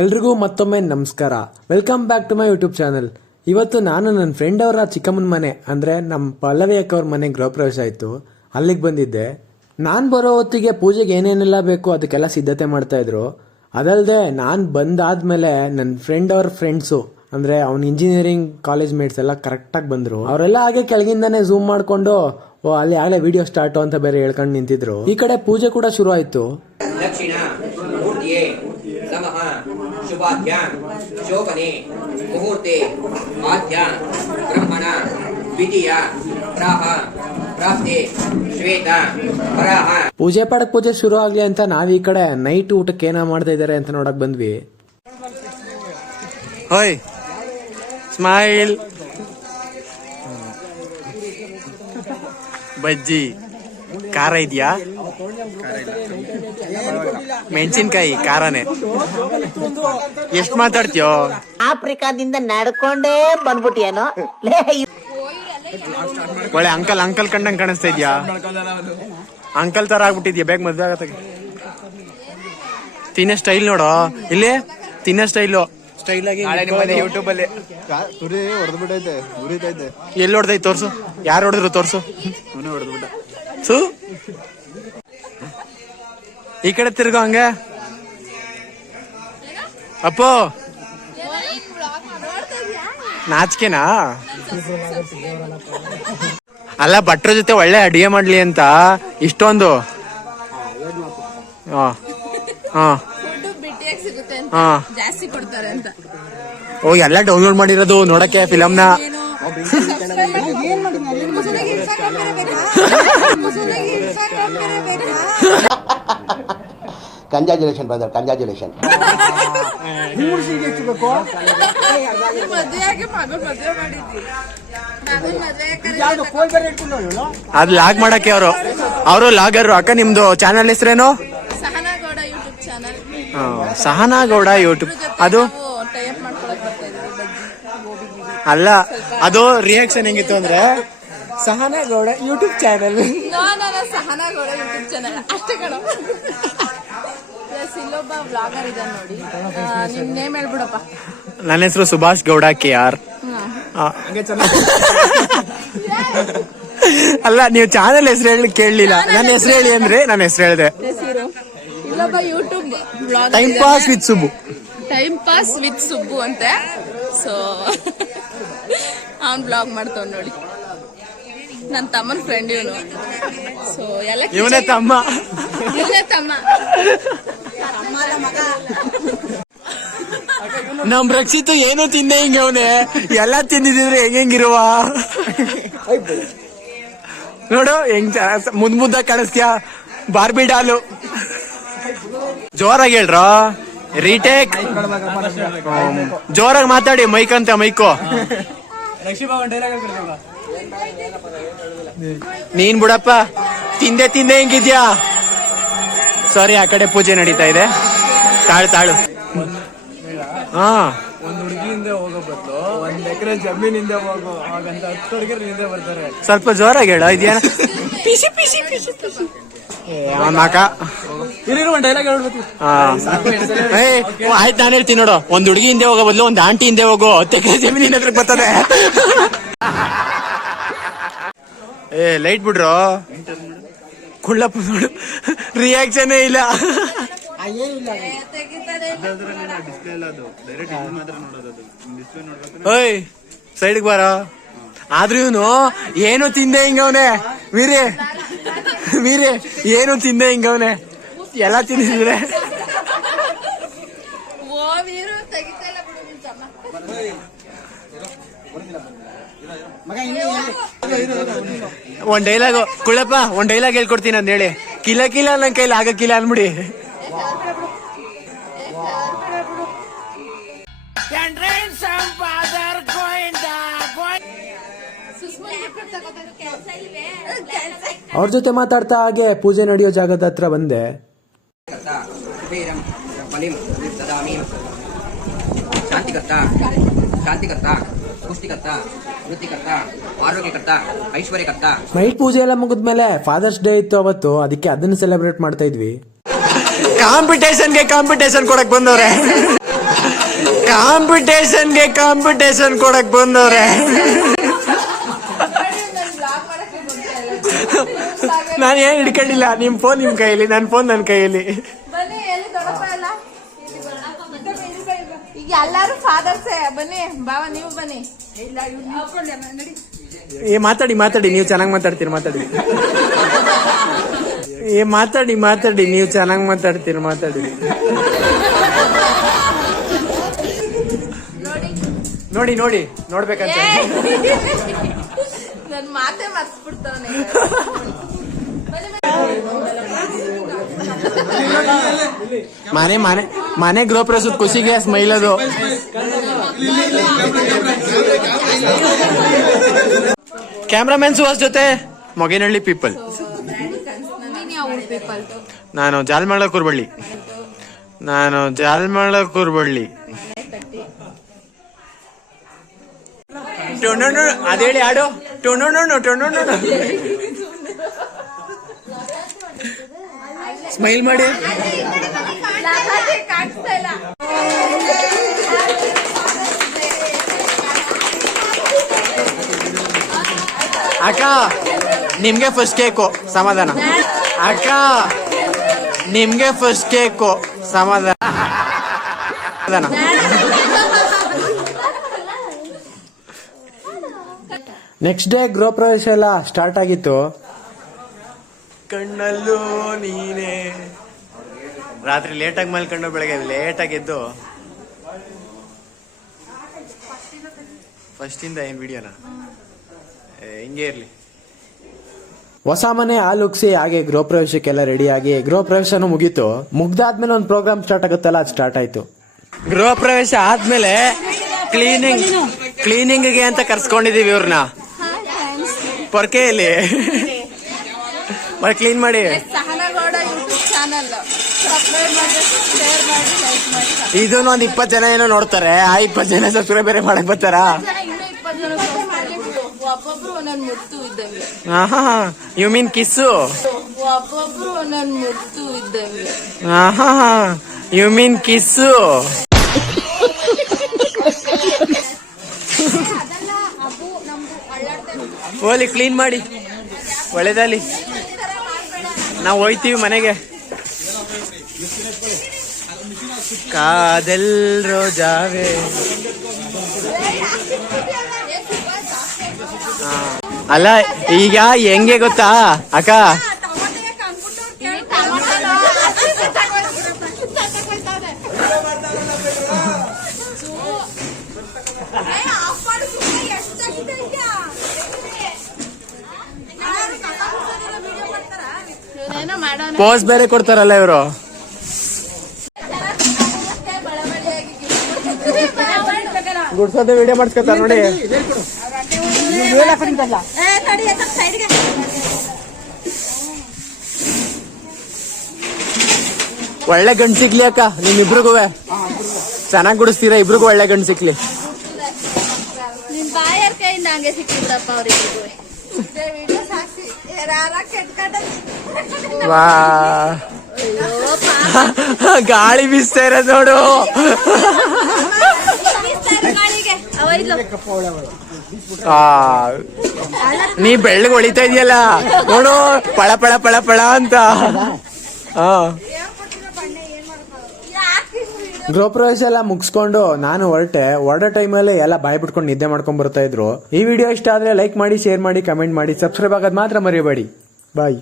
ಎಲ್ರಿಗೂ ಮತ್ತೊಮ್ಮೆ ನಮಸ್ಕಾರ. Welcome back to my YouTube channel. ಇವತ್ತು ನಾನು ನನ್ನ ಫ್ರೆಂಡ್ ಅವರ ಚಿಕ್ಕಮ್ಮನ ಮನೆ ಅಂದರೆ ನಮ್ಮ ಪಲ್ಲವಿ ಅಕ್ಕ ಅವ್ರ ಮನೆ ಗೃಹ ಪ್ರವೇಶ ಆಯಿತು, ಅಲ್ಲಿಗೆ ಬಂದಿದ್ದೆ. ನಾನು ಬರೋ ಹೊತ್ತಿಗೆ ಪೂಜೆಗೆ ಏನೇನೆಲ್ಲ ಬೇಕು ಅದಕ್ಕೆಲ್ಲ ಸಿದ್ಧತೆ ಮಾಡ್ತಾ ಇದ್ರು. ಅದಲ್ಲದೆ ನಾನು ಬಂದಾದ್ಮೇಲೆ ನನ್ನ ಫ್ರೆಂಡ್ ಅವ್ರ ಫ್ರೆಂಡ್ಸು ಅಂದರೆ ಅವ್ನ ಇಂಜಿನಿಯರಿಂಗ್ ಕಾಲೇಜ್ ಮೇಟ್ಸ್ ಎಲ್ಲ ಕರೆಕ್ಟಾಗಿ ಬಂದರು. ಅವರೆಲ್ಲ ಹಾಗೆ ಕೆಳಗಿಂದಾನೆ ಝೂಮ್ ಮಾಡಿಕೊಂಡು ಅಲ್ಲಿ ಆಗಲೇ ವಿಡಿಯೋ ಸ್ಟಾರ್ಟು ಅಂತ ಬೇರೆ ಹೇಳ್ಕೊಂಡು ನಿಂತಿದ್ರು. ಈ ಕಡೆ ಪೂಜೆ ಕೂಡ ಶುರು ಆಯಿತು. ನಮಃ ಶುಭಾಭ್ಯಾಂ ಶೋಭನೆ ಮುಹೂರ್ತೆ ಆದ್ಯ ಬ್ರಹ್ಮಣ ದ್ವಿತೀಯ ಪ್ರಾಹ ಪ್ರಾಪ್ತೆ ಶ್ವೇತ ವರಾಹ. ಪೂಜೆ ಪಾಡಕ್ ಪೂಜೆ ಶುರು ಆಗ್ಲಿ ಅಂತ ನಾವ್ ಈ ಕಡೆ ನೈಟ್ ಊಟಕ್ಕೆ ಏನ ಮಾಡ್ತಾ ಇದಾರೆ ಅಂತ ನೋಡಕ್ ಬಂದ್ವಿ. ಹೋಯ್ ಸ್ಮೈಲ್. ಬಜ್ಜಿ ಖಾರ ಇದೆಯಾ? ಮೆಣಸಿನ್ಕಾಯಿ ಖಾರನೇ. ಎಷ್ಟ್ ಮಾತಾಡ್ತೀಯೋ? ಆಫ್ರಿಕಾದಿಂದ ನಡ್ಕೊಂಡೇ ಬಂದ್ಬಿಟ್ಟಿಯೇನೋ. ಒಳ್ಳೆ ಅಂಕಲ್ ಕಂಡಂಗ್ ಕಾಣಿಸ್ತಾ ಇದ್ಯಾ? ಅಂಕಲ್ ತರ ಆಗ್ಬಿಟ್ಟಿದ್ಯಾ? ಬೇಗ ಮದ್ವೆ ಆಗತ್ತೆ. ತಿನ್ನೋ ಸ್ಟೈಲ್ ನೋಡೋ, ಇಲ್ಲಿ ತಿನ್ನೋ ಸ್ಟೈಲು ಸ್ಟೈಲ್ ಆಗಿ ಯೂಟ್ಯೂಬ್ ಅಲ್ಲಿ ಎಲ್ಲಿ ಹೊಡೆದೈತೆ ತೋರ್ಸು. ಯಾರು ಹೊಡೆದ್ರು ತೋರ್ಸು. ಸು ಈ ಕಡೆ ತಿರ್ಗೋ ಹಂಗೆ. ಅಪ್ಪೋ ನಾಚಿಕೆನಾ? ಅಲ್ಲ, ಭಟ್ರ ಜೊತೆ ಒಳ್ಳೆ ಅಡಿಗೆ ಮಾಡ್ಲಿ ಅಂತ ಇಷ್ಟೊಂದು ಓ ಎಲ್ಲ ಡೌನ್ಲೋಡ್ ಮಾಡಿರೋದು ನೋಡಕ್ಕೆ ಫಿಲಮ್ನ. Congratulation brother, congratulation. ಅದ್ ಲಾಗ್ ಮಾಡಕ್ಕೆ ಅವರು ಲಾಗರ್. ಅಕ್ಕ ನಿಮ್ದು ಚಾನಲ್ ಹೆಸರೇನು? ಸಹನಾ ಗೌಡ ಯೂಟ್ಯೂಬ್. ಅದು ಅಲ್ಲ, ಅದು ರಿಯಾಕ್ಷನ್ ಹೆಂಗಿತ್ತು ಅಂದ್ರೆ Sahana Gowda YouTube channel. Sahana Gowda YouTube channel ಅಷ್ಟೇ ಕಣ. ಇಲ್ಲೊಬ್ಬ ವ್ಲಾಗರ್ ಇದ್ದಾನೆ ನೋಡಿ, ನಿಮ್ ನೇಮ್ ಹೇಳ್ಬಿಡಪ್ಪ. ನನ್ನ ಹೆಸರು ಸುಭಾಷ್ ಗೌಡ KR. ಅಲ್ಲ, ನೀವು ಚಾನಲ್ ಹೆಸರು ಹೇಳಿ ಕೇಳಲಿಲ್ಲ. ನನ್ನ ಹೆಸರು ಹೇಳಿ ಅಂದ್ರೆ ನನ್ನ ಹೆಸರು ಹೇಳಿದೆ. ಇಲ್ಲೊಬ್ಬ YouTube time pass with Subbu. Time pass with Subbu ಅಂತೆ. ಸೊ ಅವ್ನ್ ಬ್ಲಾಗ್ ಮಾಡ್ತಾವ್ ನೋಡಿ. ನನ್ನ ತಮ್ಮನ ಫ್ರೆಂಡ್ ಇವನು. ಸೊ ಎಲ್ಲ ಇವನೇ ತಮ್ಮ. ನಮ್ ರಕ್ಷಿತ್ ಏನು ತಿಂದೆ ಹಿಂಗ ಅವನೇ. ಎಲ್ಲ ತಿಂದಿದ್ರೆ ಹೆಂಗಿರುವ ನೋಡು, ಹೆಂಗ್ ಮುದ್ದ ಕಾಣಿಸ್ತೀಯ. ಬಾರ್ಬಿ ಡಾಲು. ಜೋರಾಗಿ ಹೇಳ್ರ, ರೀಟೇಕ್. ಜೋರಾಗಿ ಮಾತಾಡಿ. ಮೈಕ್ ಅಂತ ಮೈಕೋ. ನೀನ್ ಬಿಡಪ್ಪ, ತಿಂದೆ ಹೆಂಗಿದ್ಯಾ? ಸಾರಿ, ಆ ಕಡೆ ಪೂಜೆ ನಡೀತಾ ಇದೆ. ತಾಳು. ಹಾ, ಒಂದ್ ಹುಡುಗಿಯಿಂದ ಹೋಗೋ ಬದಲು 1 ಎಕರೆ ಜಮೀನಿಂದ ಹೋಗೋ. ಹಾಗಂತ 10 ಹುಡುಗರು ಹಿಂದೆ ಬರ್ತಾರೆ. ಸ್ವಲ್ಪ ಜೋರಾಗಿ ಹೇಳ. ಇದ್ಯಾ ಪಿಸಿ ಡೈಲಾಗ್ ಹೇಳ್ಬೇಕು. ಆಯ್ತು, ನಾನು ಹೇಳ್ತೀನಿ ನೋಡು. ಒಂದ್ ಹುಡುಗಿ ಹಿಂದೆ ಹೋಗೋ ಬದಲು ಒಂದ್ ಆಂಟಿ ಹಿಂದೆ ಹೋಗೋ. 10 ಎಕರೆ ಜಮೀನಿನ ಹತ್ರ ಬರ್ತದೆ. ಲೈಟ್ ಬಿಡ್ರು. ಕುಳ್ಳಪ್ಪ ನೋಡು, ರಿಯಾಕ್ಷನ್ ಇಲ್ಲ. ಓಯ್ ಸೈಡ್ಗೆ ಬಾರ. ಆದ್ರೂ ಇವನು ಏನು ತಿಂದೆ ಹಿಂಗವನೆ. ವೀರೇ ಏನು ತಿಂದೆ ಹಿಂಗವನೆ. ಎಲ್ಲ ತಿಂದಿದ್ರೆ ಒಂದ್ ಡೈಲಾಗ್ ಕುಳ್ಳಪ್ಪ, ಒಂದ್ ಡೈಲಾಗ್ ಹೇಳ್ಕೊಡ್ತೀನಿ ಅಂತ ಹೇಳಿ. ಕಿಲ ನನ್ ಕೈಲಿ ಆಗಕ್ಕಿಲ್ಲ ಅನ್ಬಿಡಿ. ಅವ್ರ ಜೊತೆ ಮಾತಾಡ್ತಾ ಹಾಗೆ ಪೂಜೆ ನಡೆಯೋ ಜಾಗದ ಹತ್ರ ಬಂದೆ. ಶಾಂತಿಕರ್ತ ಪುಷ್ಟಿಕರ್ತ ವೃತ್ತಿಕರ್ತ ಆರೋಗ್ಯಕರ್ತ ಐಶ್ವರ್ಯಕರ್ತ. ನೈಟ್ ಪೂಜೆ ಎಲ್ಲ ಮುಗಿದ್ಮೇಲೆ ಫಾದರ್ಸ್ ಡೇ ಇತ್ತು ಅವತ್ತು, ಅದಕ್ಕೆ ಅದನ್ನ ಸೆಲೆಬ್ರೇಟ್ ಮಾಡ್ತಾ ಇದ್ವಿ. ಕಾಂಪಿಟೇಷನ್ ಕೊಡಕ್ ಬಂದವ್ರೆ. ಕಾಂಪಿಟೇಷನ್ ಕೊಡಕ್ ಬಂದವ್ರೆ. ನಾನು ಏನ್ ಹಿಡ್ಕೊಂಡಿಲ್ಲ, ನಿಮ್ ಫೋನ್ ನಿಮ್ ಕೈಯಲ್ಲಿ, ನನ್ನ ಫೋನ್ ನನ್ನ ಕೈಯಲ್ಲಿ. ಬನ್ನಿ, ಎಲ್ಲಿ ದೊಡ್ಡಪ್ಪ ಎಲ್ಲ ಈಗ ಎಲ್ಲಾರು ಫಾದರ್ಸೇ. ಬನ್ನಿ ಬಾವ, ನೀವು ಬನ್ನಿ. ಮಾತಾಡಿ, ನೀವು ಚೆನ್ನಾಗಿ ಮಾತಾಡ್ತೀರಿ, ಮಾತಾಡಿ. ಮಾತಾಡಿ, ನೀವು ಚೆನ್ನಾಗಿ ಮಾತಾಡ್ತೀರಿ, ಮಾತಾಡಿ. ನೋಡಿ ನೋಡ್ಬೇಕಂತ. ನನ್ ಮಾತೇ ಮರ್ಸ್ಬಿಡ್ತಾನೆ. ಮನೆ ಗೃಹ ಪ್ರವೇಶ ಖುಷಿಗೆ ಸ್ಮೈಲ್ ಅದು. ಕ್ಯಾಮ್ರಾಮನ್ ಸುಹಾಸ್ ಜೊತೆ ಮೊಗೇನಹಳ್ಳಿ ಪೀಪಲ್. ನಾನು ಜಾಲ್ಮಾಳ ಕುರ್ಬಳ್ಳಿ. ಅದೇಳಿ ಆಡು. ಸ್ಮೈಲ್ ಮಾಡಿ. ಕಾಣಿಸ್ತಾ ಇಲ್ಲ. ಅಕ್ಕ ನಿಮ್ಗೆ ಫಸ್ಟ್ ಕೇಕು, ಸಮಾಧಾನ. ಅಕ್ಕ ನಿಮ್ಗೆ ಫಸ್ಟ್ ಕೇಕು, ಸಮಾಧಾನ. ನೆಕ್ಸ್ಟ್ ಡೇ ಗೃಹ ಪ್ರವೇಶ ಎಲ್ಲ ಸ್ಟಾರ್ಟ್ ಆಗಿತ್ತು. ಕಣ್ಣಲ್ಲೂ ನೀನೆ. ರಾತ್ರಿ ಲೇಟಾಗಿ ಮಲ್ಕೊಂಡು ಬೆಳಗ್ಗೆ ಲೇಟಾಗಿ ಎದ್ದು ಫಸ್ಟಿಂದ ಏನ್ ವಿಡಿಯೋನ ಹಿಂಗೆ ಇರ್ಲಿ. ಹೊಸ ಮನೆ ಹಾಲುಗ್ಸಿ ಹಾಗೆ ಗೃಹ ಪ್ರವೇಶಕ್ಕೆಲ್ಲ ರೆಡಿ ಆಗಿ ಗೃಹ ಪ್ರವೇಶನೂ ಮುಗೀತು. ಮುಗ್ದಾದ್ಮೇಲೆ ಒಂದು ಪ್ರೋಗ್ರಾಮ್ ಸ್ಟಾರ್ಟ್ ಆಗುತ್ತಲ್ಲ, ಅದು ಸ್ಟಾರ್ಟ್ ಆಯ್ತು. ಗೃಹ ಪ್ರವೇಶ ಆದ್ಮೇಲೆ ಕ್ಲೀನಿಂಗ್ಗೆ ಅಂತ ಕರ್ಸ್ಕೊಂಡಿದೀವಿ ಇವ್ರನ್ನ. ಪೊರ್ಕೆಯಲ್ಲಿ ಕ್ಲೀನ್ ಮಾಡಿ. ಸಹನಗೌಡ ಯೂಟ್ಯೂಬ್ ಚಾನಲ್ ಸಬ್ಸ್ಕ್ರೈಬ್ ಮಾಡಿ, ಶೇರ್ ಮಾಡಿ, ಲೈಕ್ ಮಾಡಿ. ಇದನ್ನು ಒಂದ್ 20 ಜನ ಏನೋ ನೋಡ್ತಾರೆ. ಆ 20 ಜನ ಸಬ್ಸ್ಕ್ರೈಬ್ ಬೇರೆ ಮಾಡಕ್ ಬರ್ತಾರ. ಇನ್ನೂ 20 ಜನ ಒಬ್ಬೊಬ್ರು ಒಂದೊಂದು ಮುತ್ತು ಇದ್ದಂಗೆ. You mean kiss? ಒಬ್ಬೊಬ್ರು ಒಂದೊಂದು ಮುತ್ತು ಇದ್ದಂಗೆ. You mean kiss? ಹೋಲಿ ಕ್ಲೀನ್ ಮಾಡಿ, ಒಳ್ಳೇದಲ್ಲಿ. ನಾವು ಹೋಯ್ತೀವಿ ಮನೆಗೆ. ಕಾದಲ್ ರೋಜಾವೆ. ಅಲ್ಲ ಈಗ ಹೆಂಗೆ ಗೊತ್ತಾ ಅಕ್ಕ, ಪೋಸ್ ಬೇರೆ ಕೊಡ್ತಾರಲ್ಲ ಇವರು. ಗುಡ್ಸೋದು ವಿಡಿಯೋ ಮಾಡಿಸ್ಕೊತಾರ ನೋಡಿ. ಒಳ್ಳೆ ಗಂಡು ಸಿಕ್ಲಿ ಅಕ್ಕ ನಿಮ್ಮಿಬ್ರಿಗೂ. ಚೆನ್ನಾಗಿ ಗುಡಿಸ್ತೀರಾ ಇಬ್ರಿಗೂ, ಒಳ್ಳೆ ಗಂಡು ಸಿಕ್ಲಿ. ನಿಮ್ ಬಾಯರ್ ಕೈಯಿಂದ ಹಂಗೆ ಸಿಕ್ಕಿದ್ರಪ್ಪ ಅವ್ರಿಗೂ. ವಾ ಗಾಳಿ ಬೀಸ್ತಾ ಇರೋದು ನೋಡು. ನೀ ಬೆಳ್ಳಗ್ ಹೊಳಿತಾ ಇದೆಯಲ್ಲ ನೋಡು, ಪಳ ಪಳ ಪಳ ಪಳ ಅಂತ. ಗೃಹ ಪ್ರವೇಶ ಎಲ್ಲ ಮುಗಿಸ್ಕೊಂಡು ನಾನು ಹೊರಡೋ ಟೈಮಲ್ಲಿ ಎಲ್ಲ ಬಾಯ್ ಬಿಟ್ಕೊಂಡು ನಿದ್ದೆ ಮಾಡ್ಕೊಂಡ್ ಬರ್ತಾ ಇದ್ರು. ಈ ವಿಡಿಯೋ ಇಷ್ಟ ಆದ್ರೆ ಲೈಕ್ ಮಾಡಿ, ಶೇರ್ ಮಾಡಿ, ಕಮೆಂಟ್ ಮಾಡಿ, ಸಬ್ಸ್ಕ್ರೈಬ್ ಆಗೋದು ಮಾತ್ರ ಮರಿಬೇಡಿ. ಬಾಯ್.